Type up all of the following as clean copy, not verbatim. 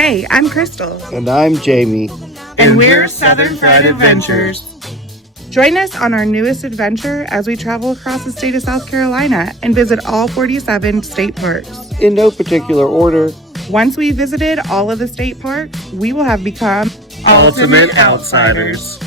Hey, I'm Crystal. And I'm Jamie. And we're Southern Fried Adventures. Join us on our newest adventure as we travel across the state of South Carolina and visit all 47 state parks. In no particular order. Once we've visited all of the state parks, we will have become Ultimate Outsiders.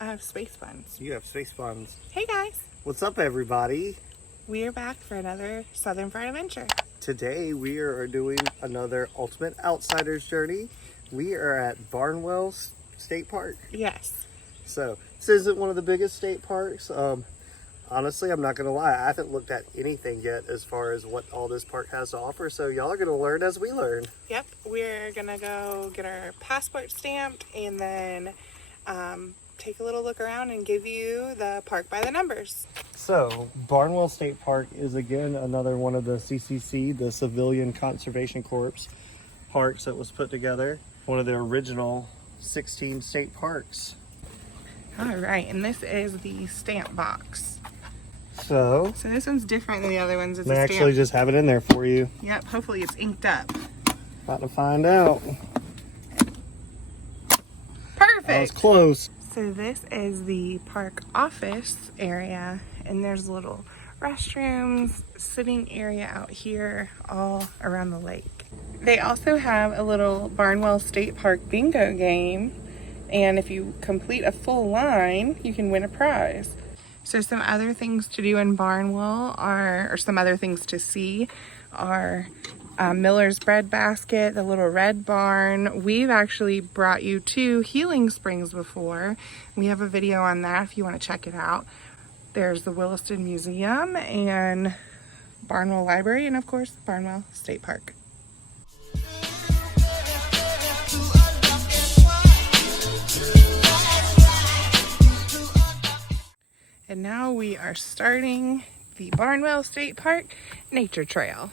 I have space buns. You have space buns. Hey guys, What's up, everybody? we are back for another Southern Fried Adventure. Today we are doing another Ultimate Outsiders journey. We are at Barnwell State Park. Yes. So this isn't one of the biggest state parks. Honestly, I'm not gonna lie, I haven't looked at anything yet as far as what all this park has to offer. So y'all are gonna learn as we learn. Yep, we're gonna go get our passport stamped and then take a little look around and give you the park by the numbers. So, Barnwell State Park is again another one of the CCC, the Civilian Conservation Corps parks that was put together. One of the original 16 state parks. All right, and this is the stamp box. So this one's different than the other ones. It's they a actually stamp. just have it in there for you. Yep, hopefully it's inked up. About to find out. Perfect. That was close. So this is the park office area, and there's little restrooms, sitting area out here all around the lake. They also have a little Barnwell State Park bingo game, and if you complete a full line, you can win a prize. So some other things to do in Barnwell or some other things to see are Miller's Bread Basket, the Little Red Barn. We've actually brought you to Healing Springs before. We have a video on that if you want to check it out. There's the Williston Museum and Barnwell Library, and of course, Barnwell State Park. And now we are starting the Barnwell State Park Nature Trail.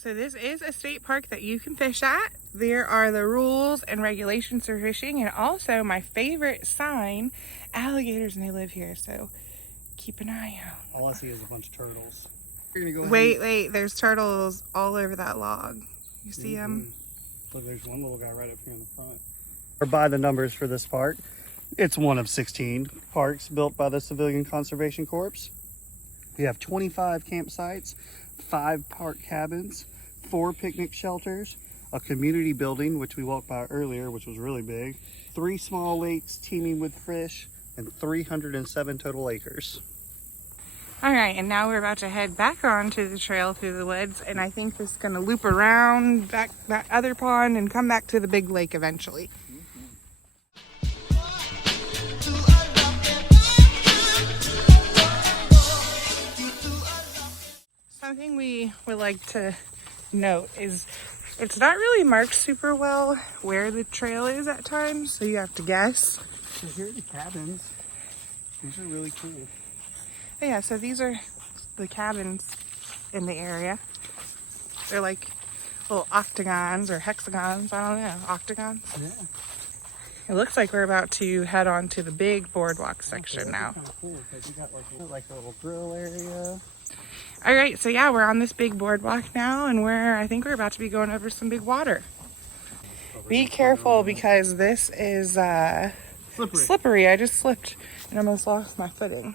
So this is a state park that you can fish at. There are the rules and regulations for fishing, and also my favorite sign, alligators, and they live here, so keep an eye out. All I see is a bunch of turtles. Wait, there's turtles all over that log. You see them? Look, there's one little guy right up here in the front. Or by the numbers for this park, it's one of 16 parks built by the Civilian Conservation Corps. We have 25 campsites, 5 park cabins, 4 picnic shelters, a community building, which we walked by earlier, which was really big, 3 small lakes teeming with fish, and 307 total acres. All right, and now we're about to head back onto the trail through the woods, and I think this is going to loop around back that other pond and come back to the big lake eventually. Something we would like to note is it's not really marked super well where the trail is at times, so you have to guess. So here are the cabins. These are really cool. Oh, yeah, so these are the cabins in the area. They're like little octagons or hexagons. I don't know. Octagons? Yeah. It looks like we're about to head on to the big boardwalk section now. Kind of cool because you got like a little grill area. All right, so yeah, we're on this big boardwalk now, and I think we're about to be going over some big water. Be careful because this is slippery. I just slipped and almost lost my footing.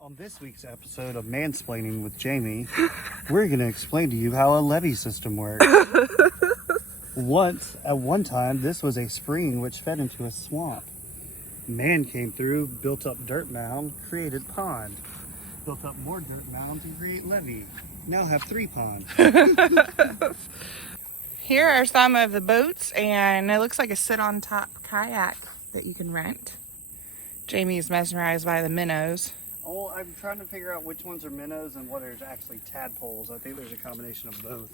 On this week's episode of Mansplaining with Jamie, we're going to explain to you how a levee system works. At one time, this was a spring which fed into a swamp. Man came through, built up dirt mound, created pond. Built up more dirt mounds and create levee. Now have 3 ponds. Here are some of the boats, and it looks like a sit-on-top kayak that you can rent. Jamie's mesmerized by the minnows. Oh, I'm trying to figure out which ones are minnows and what are actually tadpoles. I think there's a combination of both.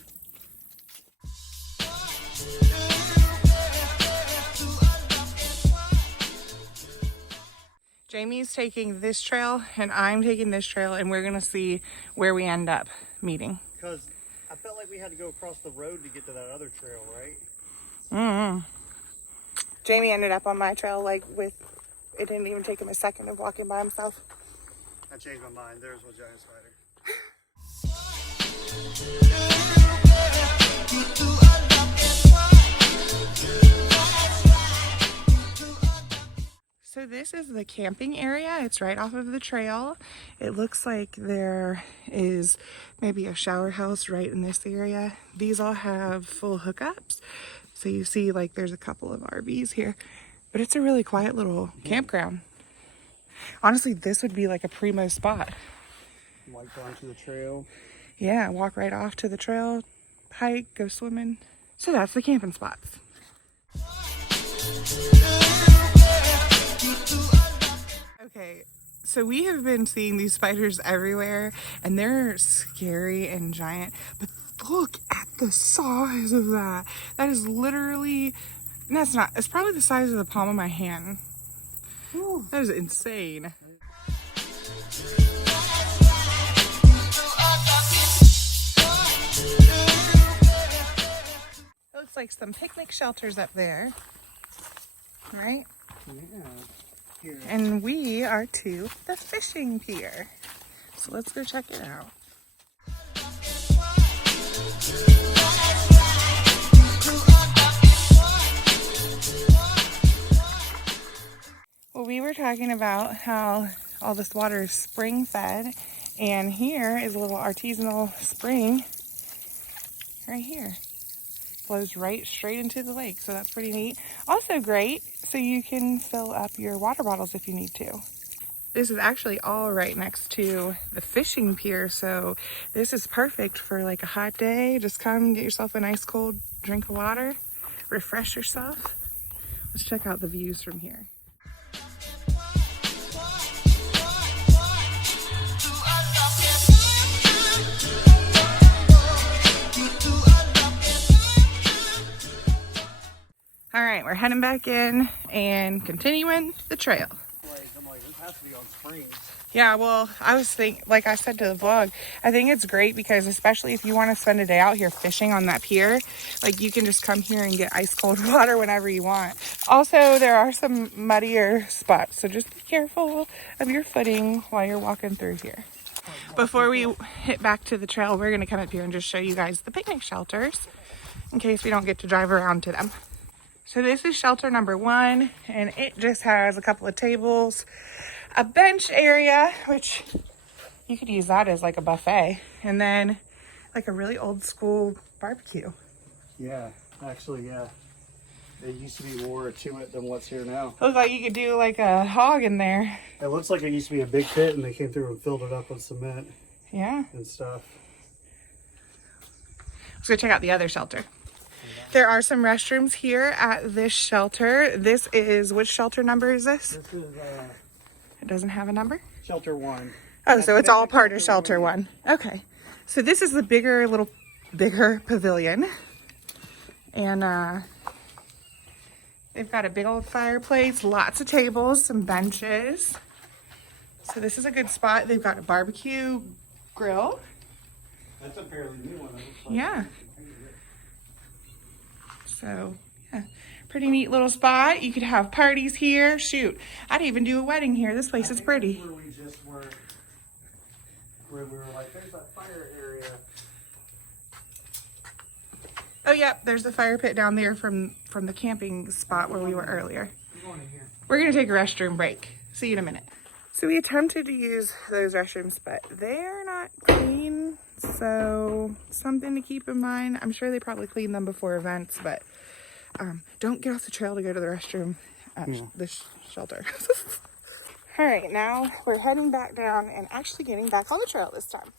Jamie's taking this trail, and I'm taking this trail, and we're going to see where we end up meeting. Because I felt like we had to go across the road to get to that other trail, right? Mm-hmm. Jamie ended up on my trail, it didn't even take him a second of walking by himself. I changed my mind. There's one giant spider. So this is the camping area. It's right off of the trail. It looks like there is maybe a shower house right in this area. These all have full hookups. So you see there's a couple of RVs here, but it's a really quiet little campground. Honestly, this would be like a primo spot. Like onto the trail. Yeah, walk right off to the trail, hike, go swimming. So that's the camping spots. Okay, so we have been seeing these spiders everywhere, and they're scary and giant, but look at the size of that. That is literally, it's probably the size of the palm of my hand. Ooh. That is insane. It looks like some picnic shelters up there, right? Yeah. Here. And we are to the fishing pier. So let's go check it out. Well, we were talking about how all this water is spring fed, and here is a little artisanal spring right here. Flows right straight into the lake, so that's pretty neat. Also great, so you can fill up your water bottles if you need to. This is actually all right next to the fishing pier, so this is perfect for a hot day. Just come get yourself a nice cold drink of water, refresh yourself. Let's check out the views from here. All right, we're heading back in and continuing the trail. I'm like, this has to be on springs. Yeah, well, I was thinking, like I said to the vlog, I think it's great because especially if you want to spend a day out here fishing on that pier, you can just come here and get ice cold water whenever you want. Also, there are some muddier spots, so just be careful of your footing while you're walking through here. Before we hit back to the trail, we're going to come up here and just show you guys the picnic shelters in case we don't get to drive around to them. So this is shelter number 1, and it just has a couple of tables, a bench area, which you could use that as a buffet, and then a really old school barbecue. Yeah, actually, yeah. It used to be more to it than what's here now. Looks like you could do a hog in there. It looks like it used to be a big pit and they came through and filled it up with cement. Yeah. And stuff. Let's go check out the other shelter. There are some restrooms here at this shelter. This is, which shelter number is this? This is It doesn't have a number? shelter 1. Oh, so it's all part of shelter 1. Okay. So this is the bigger pavilion. And they've got a big old fireplace, lots of tables, some benches. So this is a good spot. They've got a barbecue grill. That's a fairly new one. Yeah. So, yeah, pretty neat little spot. You could have parties here. Shoot, I'd even do a wedding here. This place is pretty. Where we just were, where we were like, there's that fire area. Oh, yep, there's the fire pit down there from the camping spot where we were earlier. We're going to take a restroom break. See you in a minute. So we attempted to use those restrooms, but they're not clean. So something to keep in mind. I'm sure they probably clean them before events, but don't get off the trail to go to the restroom at this shelter. All right, now we're heading back down and actually getting back on the trail this time.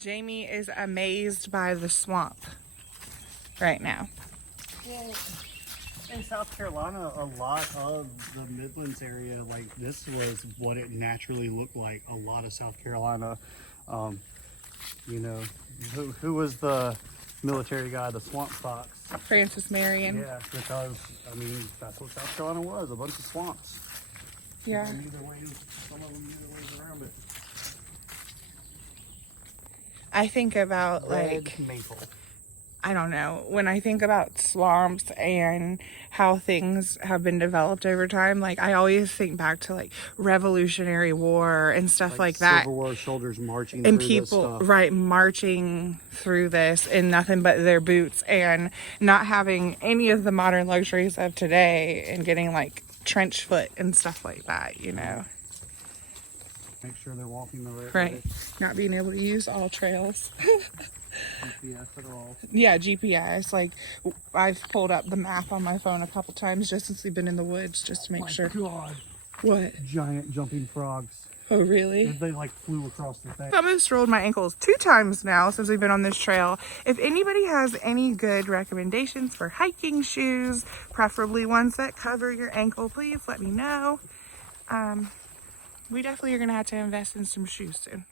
Jamie is amazed by the swamp right now. Well, in South Carolina, a lot of the Midlands area, like this was what it naturally looked like. A lot of South Carolina, you know, who was the military guy, the swamp fox? Francis Marion. Yeah, because, I mean, that's what South Carolina was, a bunch of swamps. Yeah. Some of them either ways around it. I think about Red like maple. I don't know, when I think about swamps and how things have been developed over time, like I always think back to like Revolutionary War and stuff like that. Civil War soldiers marching And through people, this stuff. right, marching through this in nothing but their boots and not having any of the modern luxuries of today and getting like trench foot and stuff like that, you know. Make sure they're walking the right Right. way. Not being able to use all trails. GPS at all. Yeah, GPS. Like, I've pulled up the map on my phone a couple times just since we've been in the woods just to make sure. God. What? Giant jumping frogs. Oh, really? They like flew across the thing. I've almost rolled my ankles 2 times now since we've been on this trail. If anybody has any good recommendations for hiking shoes, preferably ones that cover your ankle, please let me know. We definitely are going to have to invest in some shoes soon.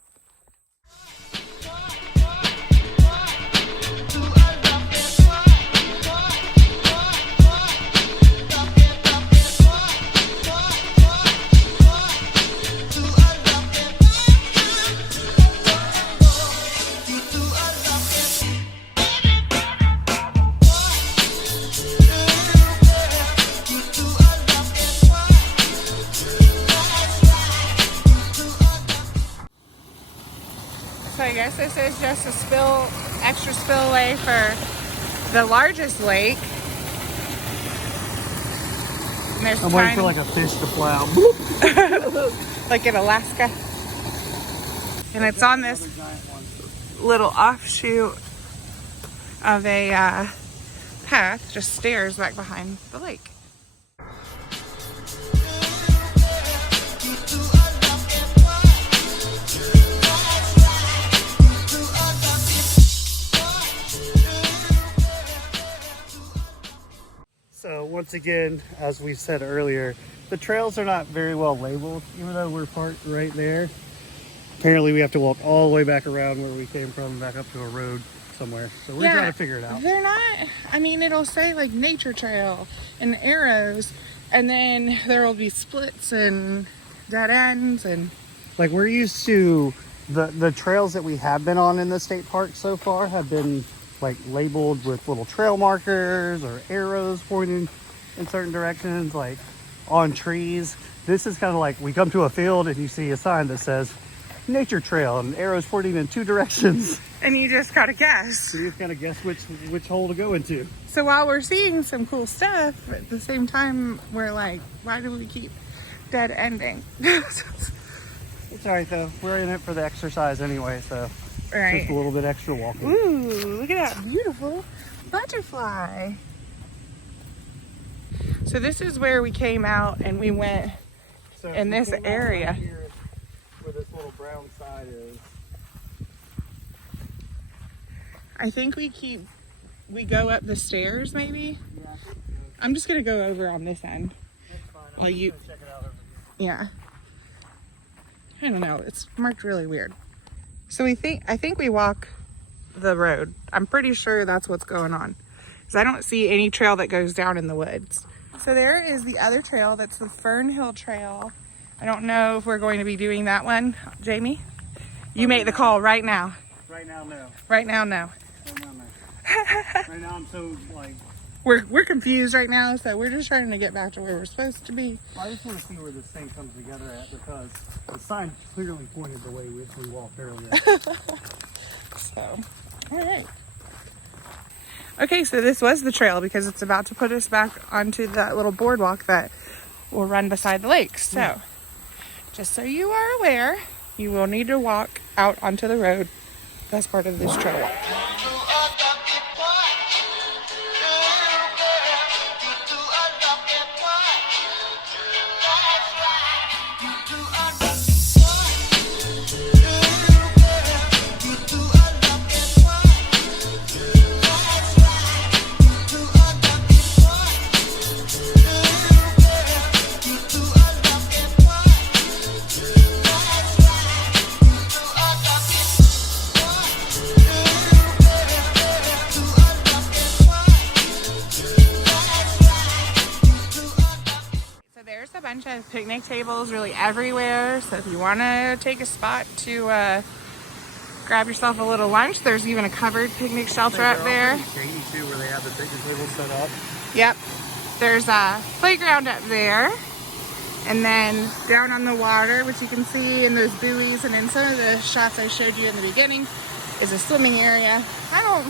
So I guess this is just a extra spillway for the largest lake. And there's I'm waiting for like a fish to fly out. like in Alaska. And it's on this little offshoot of a path, just stairs back behind the lake. So once again, as we said earlier, the trails are not very well labeled, even though we're parked right there. Apparently we have to walk all the way back around where we came from, back up to a road somewhere. So we're trying to figure it out. They're not, I mean, it'll say like nature trail and arrows, and then there will be splits and dead ends and... Like we're used to, the trails that we have been on in the state park so far have been like labeled with little trail markers or arrows pointing in certain directions, like on trees. This is kind of like we come to a field and you see a sign that says nature trail and arrows pointing in 2 directions. And you just gotta guess. So you just gotta guess which hole to go into. So while we're seeing some cool stuff, at the same time, we're like, why do we keep dead ending? It's all right though. We're in it for the exercise anyway, so Right. just a little bit extra walking. Ooh, look at that beautiful butterfly. So this is where we came out and we went So in this we came out area. right here where this little brown side is. I think we go up the stairs maybe. Yeah, I think so. I'm just gonna go over on this end. That's fine. While you- Gonna check it out over here. Yeah. I don't know, it's marked really weird. So I think we walk the road. I'm pretty sure that's what's going on. Because I don't see any trail that goes down in the woods. So there is the other trail, that's the Fern Hill Trail. I don't know if we're going to be doing that one. Jamie, you make the call right now. Right now, no. Right now, no. Right now, no. Right now, I'm so like. We're confused right now, so we're just trying to get back to where we're supposed to be. I just want to see where this thing comes together at because the sign clearly pointed the way we walked earlier. So, all right. Okay, so this was the trail because it's about to put us back onto that little boardwalk that will run beside the lake. So, just so you are aware, you will need to walk out onto the road as part of this trail walk. There's a bunch of picnic tables really everywhere, so if you want to take a spot to grab yourself a little lunch, there's even a covered picnic shelter up there. Shady too, where they have the picnic tables set up. Yep. There's a playground up there, and then down on the water, which you can see in those buoys and in some of the shots I showed you in the beginning, is a swimming area. I don't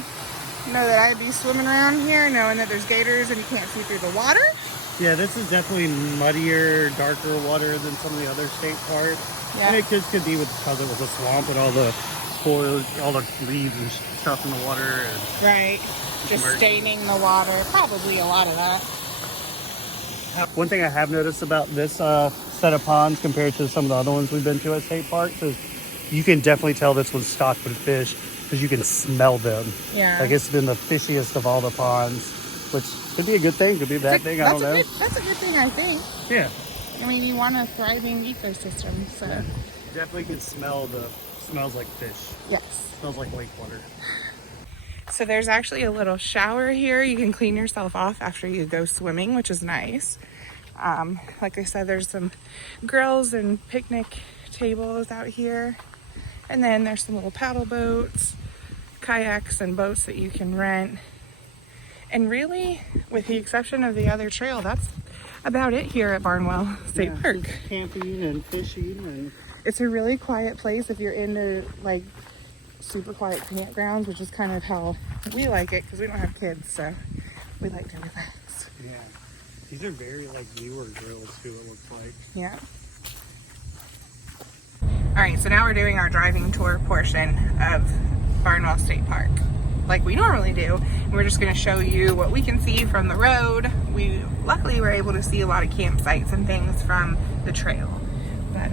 know that I'd be swimming around here knowing that there's gators and you can't see through the water. Yeah, this is definitely muddier, darker water than some of the other state parks. Yeah. And it just could be because it was a swamp and all the spoiled, all the leaves and stuff in the water. And Right. Just staining the water. Probably a lot of that. one thing I have noticed about this set of ponds compared to some of the other ones we've been to at state parks is you can definitely tell this one's stocked with fish because you can smell them. Yeah. Like it's been the fishiest of all the ponds, which could be a good thing, could be a bad thing, I don't know. That's a good thing, I think. Yeah. I mean, you want a thriving ecosystem, so. Yeah. Definitely can smell smells like fish. Yes. Smells like lake water. So there's actually a little shower here. You can clean yourself off after you go swimming, which is nice. Like I said, there's some grills and picnic tables out here. And then there's some little paddle boats, kayaks and boats that you can rent. And really, with the exception of the other trail, that's about it here at Barnwell State Park. Just camping and fishing and It's a really quiet place if you're into like super quiet campgrounds, which is kind of how we like it because we don't have kids, so we like to relax. yeah. These are very like newer grills too, it looks like. Yeah. All right, so now we're doing our driving tour portion of Barnwell State Park, like we normally do. And we're just going to show you what we can see from the road. We luckily were able to see a lot of campsites and things from the trail, but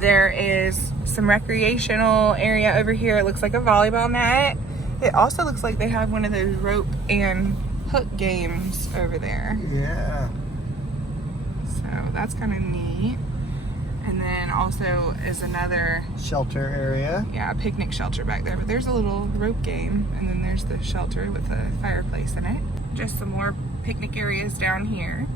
there is some recreational area over here. It looks like a volleyball net. It also looks like they have one of those rope and hook games over there. Yeah. So that's kind of neat. And then also is another, Shelter area. yeah, a picnic shelter back there. But there's a little rope game, and then there's the shelter with a fireplace in it. Just some more picnic areas down here.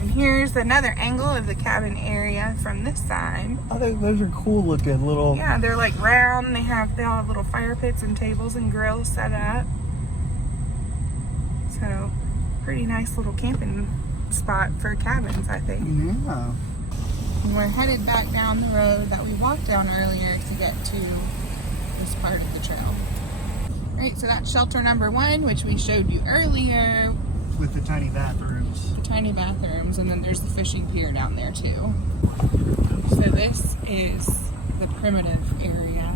And here's another angle of the cabin area from this side. I think those are cool looking little. Yeah, they're like round. They all have little fire pits and tables and grills set up. So, pretty nice little camping spot for cabins, I think. Yeah. And we're headed back down the road that we walked down earlier to get to this part of the trail. All right, so that's shelter number 1, which we showed you earlier. With the tiny bathrooms. The tiny bathrooms, and then there's the fishing pier down there too. So this is the primitive area.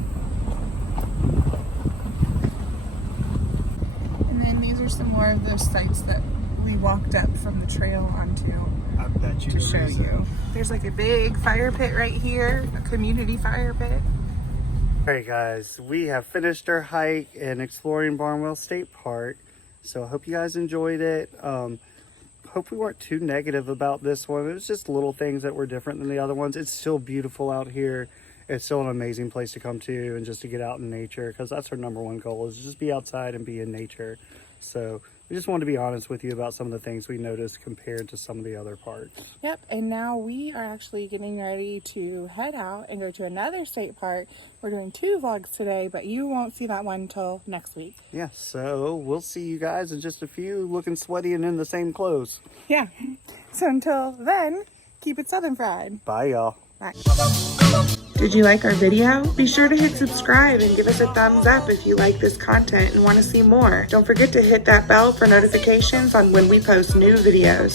And then these are some more of those sites that we walked up from the trail onto I bet you to show you. There's like a big fire pit right here, a community fire pit. Alright guys, we have finished our hike and exploring Barnwell State Park. So I hope you guys enjoyed it. Hope we weren't too negative about this one. It was just little things that were different than the other ones. It's still beautiful out here. It's still an amazing place to come to and just to get out in nature, because that's our number 1 goal, is just be outside and be in nature. So we just wanted to be honest with you about some of the things we noticed compared to some of the other parks. Yep, and now we are actually getting ready to head out and go to another state park. We're doing 2 vlogs today, but you won't see that one until next week. Yeah, so we'll see you guys in just a few, looking sweaty and in the same clothes. Yeah, so until then, keep it Southern fried. Bye, y'all. Bye. Did you like our video? Be sure to hit subscribe and give us a thumbs up if you like this content and want to see more. Don't forget to hit that bell for notifications on when we post new videos.